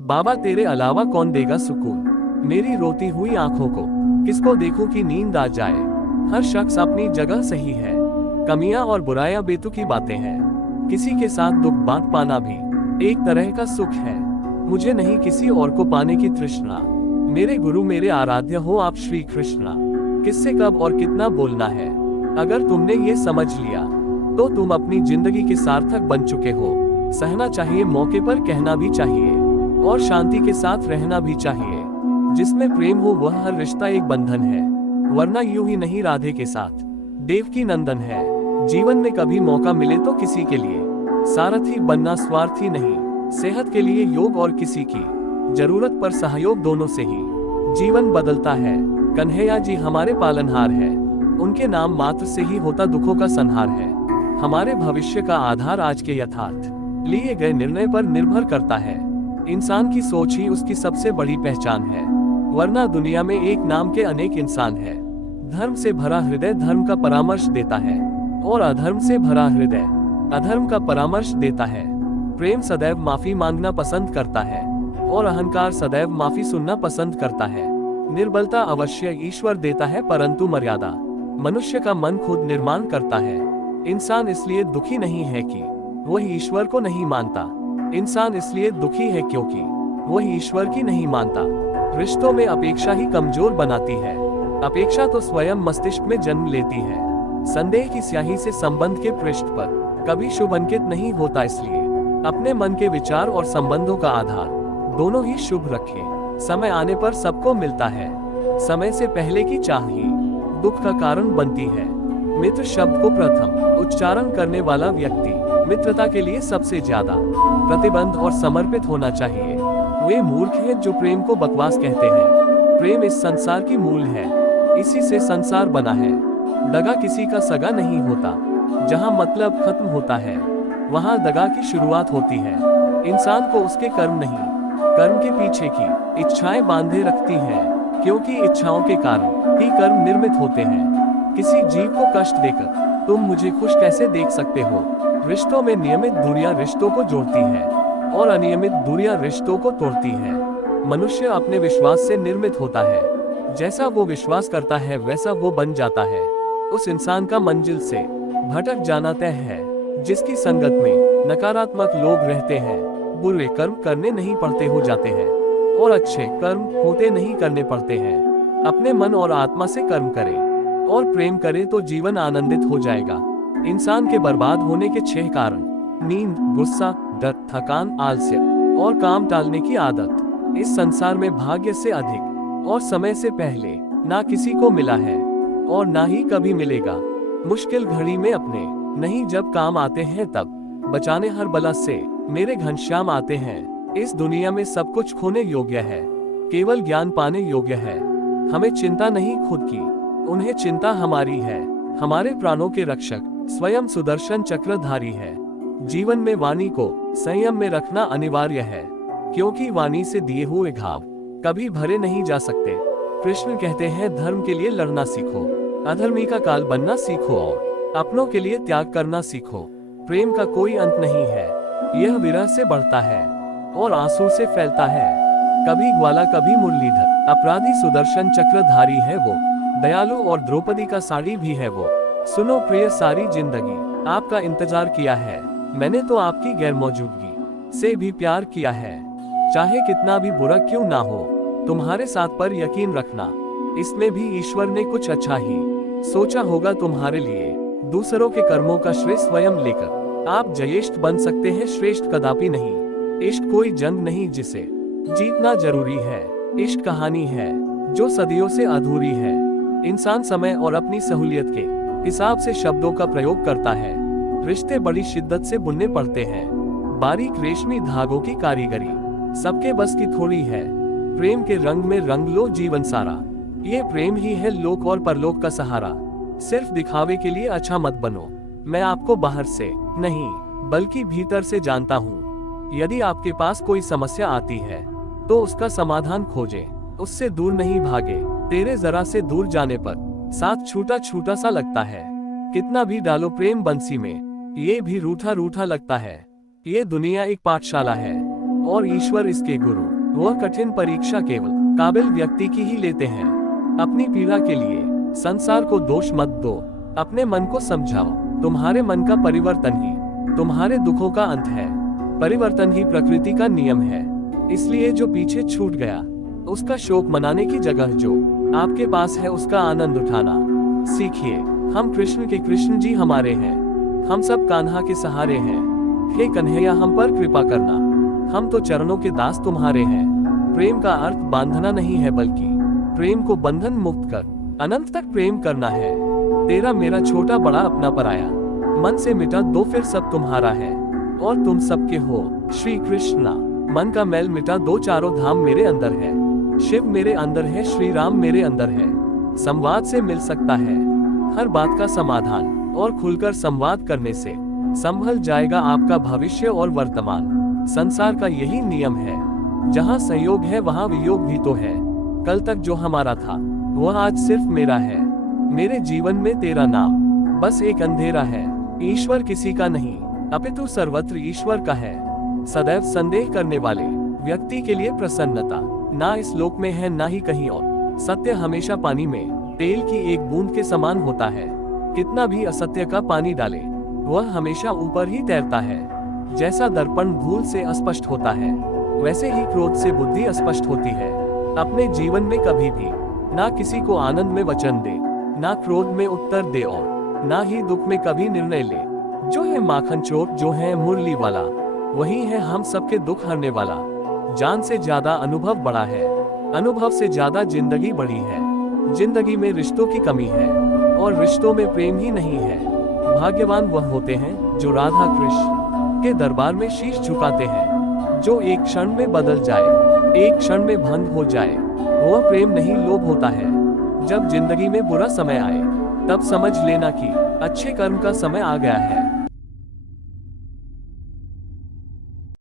बाबा तेरे अलावा कौन देगा सुकून मेरी रोती हुई आंखों को। किसको देखूं कि नींद आ जाए। हर शख्स अपनी जगह सही है, कमियां और बुराइयां बेतुकी बातें हैं। किसी के साथ दुख बांट पाना भी एक तरह का सुख है। मुझे नहीं किसी और को पाने की तृष्णा। मेरे गुरु मेरे आराध्य हो आप श्री कृष्णा। किससे कब और कितना बोलना है, अगर तुमने ये समझ लिया तो तुम अपनी जिंदगी के सार्थक बन चुके हो। सहना चाहिए, मौके पर कहना भी चाहिए और शांति के साथ रहना भी चाहिए। जिसमें प्रेम हो वह हर रिश्ता एक बंधन है, वरना यूं ही नहीं राधे के साथ देवकी नंदन है। जीवन में कभी मौका मिले तो किसी के लिए सारथी बनना, स्वार्थी नहीं। सेहत के लिए योग और किसी की जरूरत पर सहयोग, दोनों से ही जीवन बदलता है। कन्हैया जी हमारे पालनहार है, उनके नाम मात्र से ही होता दुखों का संहार है। हमारे भविष्य का आधार आज के यथार्थ लिए गए निर्णय पर निर्भर करता है। इंसान की सोच ही उसकी सबसे बड़ी पहचान है, वरना दुनिया में एक नाम के अनेक इंसान है। धर्म से भरा हृदय धर्म का परामर्श देता है और अधर्म से भरा हृदय अधर्म का परामर्श देता है। प्रेम सदैव माफी मांगना पसंद करता है और अहंकार सदैव माफी सुनना पसंद करता है। निर्बलता अवश्य ईश्वर देता है, परंतु मर्यादा मनुष्य का मन खुद निर्माण करता है। इंसान इसलिए दुखी नहीं है कि वह ईश्वर को नहीं मानता, इंसान इसलिए दुखी है क्योंकि वह ईश्वर की नहीं मानता। रिश्तों में अपेक्षा ही कमजोर बनाती है, अपेक्षा तो स्वयं मस्तिष्क में जन्म लेती है। संदेह की स्याही से संबंध के पृष्ठ पर कभी शुभ अंकित नहीं होता, इसलिए अपने मन के विचार और संबंधों का आधार दोनों ही शुभ रखें। समय आने पर सबको मिलता है, समय से पहले की चाह ही दुख का कारण बनती है। मित्र शब्द को प्रथम उच्चारण करने वाला व्यक्ति मित्रता के लिए सबसे ज्यादा प्रतिबंध और समर्पित होना चाहिए। वे मूर्ख हैं जो प्रेम को बकवास कहते हैं। प्रेम इस संसार की मूल है, इसी से संसार बना है। दगा किसी का सगा नहीं होता, जहाँ मतलब खत्म होता है वहाँ दगा की शुरुआत होती है। इंसान को उसके कर्म नहीं, कर्म के पीछे की इच्छाएं बांधे रखती हैं, क्योंकि इच्छाओं के कारण ही कर्म निर्मित होते हैं। किसी जीव को कष्ट देकर तुम मुझे खुश कैसे देख सकते हो। रिश्तों में नियमित दूरियां रिश्तों को जोड़ती हैं और अनियमित दूरियां रिश्तों को तोड़ती हैं। मनुष्य अपने विश्वास से निर्मित होता है, जैसा वो विश्वास करता है वैसा वो बन जाता है। उस इंसान का मंजिल से भटक जाना तय है जिसकी संगत में नकारात्मक लोग रहते हैं। बुरे कर्म करने नहीं पड़ते हो जाते हैं और अच्छे कर्म होते नहीं करने पड़ते हैं। अपने मन और आत्मा से कर्म करें और प्रेम करें तो जीवन आनंदित हो जाएगा। इंसान के बर्बाद होने के 6 कारण: नींद, गुस्सा, डर, थकान, आलस्य और काम टालने की आदत। इस संसार में भाग्य से अधिक और समय से पहले ना किसी को मिला है और ना ही कभी मिलेगा। मुश्किल घड़ी में अपने नहीं जब काम आते हैं तब बचाने हर बला से मेरे घनश्याम आते हैं। इस दुनिया में सब कुछ खोने योग्य है, केवल ज्ञान पाने योग्य है। हमें चिंता नहीं खुद की, उन्हें चिंता हमारी है। हमारे प्राणों के रक्षक स्वयं सुदर्शन चक्रधारी है। जीवन में वाणी को संयम में रखना अनिवार्य है, क्योंकि वाणी से दिए हुए घाव कभी भरे नहीं जा सकते। कृष्ण कहते हैं धर्म के लिए लड़ना सीखो, अधर्मी का काल बनना सीखो और अपनों के लिए त्याग करना सीखो। प्रेम का कोई अंत नहीं है, यह विरह से बढ़ता है और आंसू से फैलता है। कभी ग्वाला कभी मुरलीधर, अपराधी सुदर्शन चक्रधारी है वो, दयालु और द्रौपदी का साड़ी भी है वो। सुनो प्रिय, सारी जिंदगी आपका इंतजार किया है मैंने, तो आपकी गैर मौजूदगी से भी प्यार किया है। चाहे कितना भी बुरा क्यों ना हो, तुम्हारे साथ पर यकीन रखना, इसमें भी ईश्वर ने कुछ अच्छा ही सोचा होगा तुम्हारे लिए। दूसरों के कर्मों का श्रेय स्वयं लेकर आप जयेष्ठ बन सकते हैं, श्रेष्ठ कदापि नहीं। इश्क कोई जंग नहीं जिसे जीतना जरूरी है, इश्क कहानी है जो सदियों से अधूरी है। इंसान समय और अपनी सहूलियत के हिसाब से शब्दों का प्रयोग करता है। रिश्ते बड़ी शिद्दत से बुनने पड़ते हैं, बारीक रेशमी धागों की कारीगरी सबके बस की थोड़ी है। प्रेम के रंग में रंग लो जीवन सारा, ये प्रेम ही है लोक और परलोक का सहारा। सिर्फ दिखावे के लिए अच्छा मत बनो, मैं आपको बाहर से नहीं बल्कि भीतर से जानता हूँ। यदि आपके पास कोई समस्या आती है तो उसका समाधान खोजें, उससे दूर नहीं भागे। तेरे जरा से दूर जाने पर साथ छूटा छूटा सा लगता है। कितना भी डालो प्रेम बंसी में, ये भी रूठा रूठा लगता है। ये दुनिया एक पाठशाला है और ईश्वर इसके गुरु। वह कठिन परीक्षा केवल काबिल व्यक्ति की ही लेते हैं। अपनी पीड़ा के लिए संसार को दोष मत दो, अपने मन को समझाओ। तुम्हारे मन का परिवर्तन ही तुम्हारे दुखों का अंत है। परिवर्तन ही प्रकृति का नियम है। इसलिए जो पीछे छूट गया उसका शोक मनाने की जगह जो आपके पास है उसका आनंद उठाना सीखिए। हम कृष्ण के कृष्ण जी हमारे हैं, हम सब कान्हा के सहारे हैं। हे कन्हैया हम पर कृपा करना, हम तो चरणों के दास तुम्हारे हैं। प्रेम का अर्थ बांधना नहीं है बल्कि प्रेम को बंधन मुक्त कर अनंत तक प्रेम करना है। तेरा मेरा छोटा बड़ा अपना पराया मन से मिटा दो फिर सब तुम्हारा है और तुम सबके हो। श्री कृष्णा मन का मैल मिटा दो, चारों धाम मेरे अंदर है। शिव मेरे अंदर है, श्री राम मेरे अंदर है। संवाद से मिल सकता है हर बात का समाधान और खुलकर संवाद करने से संभल जाएगा आपका भविष्य और वर्तमान। संसार का यही नियम है, जहाँ संयोग है वहाँ वियोग भी तो है। कल तक जो हमारा था वह आज सिर्फ मेरा है। मेरे जीवन में तेरा नाम बस एक अंधेरा है। ईश्वर किसी का नहीं अपितु सर्वत्र ईश्वर का है। सदैव संदेह करने वाले व्यक्ति के लिए प्रसन्नता ना इस लोक में है ना ही कहीं और। सत्य हमेशा पानी में तेल की एक बूंद के समान होता है। कितना भी असत्य का पानी डाले वह हमेशा ऊपर ही तैरता है। जैसा दर्पण धूल से अस्पष्ट होता है वैसे ही क्रोध से बुद्धि अस्पष्ट होती है। अपने जीवन में कभी भी ना किसी को आनंद में वचन दे, ना क्रोध में उत्तर दे और ना ही दुख में कभी निर्णय ले। जो है माखन चोर, जो है मुरली वाला, वही है हम सबके दुख हरने वाला। जान से ज्यादा अनुभव बड़ा है, अनुभव से ज्यादा जिंदगी बड़ी है। जिंदगी में रिश्तों की कमी है और रिश्तों में प्रेम ही नहीं है। भाग्यवान वह होते हैं जो राधा कृष्ण के दरबार में शीश झुकाते हैं। जो एक क्षण में बदल जाए, एक क्षण में भंग हो जाए, वह प्रेम नहीं लोभ होता है। जब जिंदगी में बुरा समय आए तब समझ लेना कि अच्छे कर्म का समय आ गया है।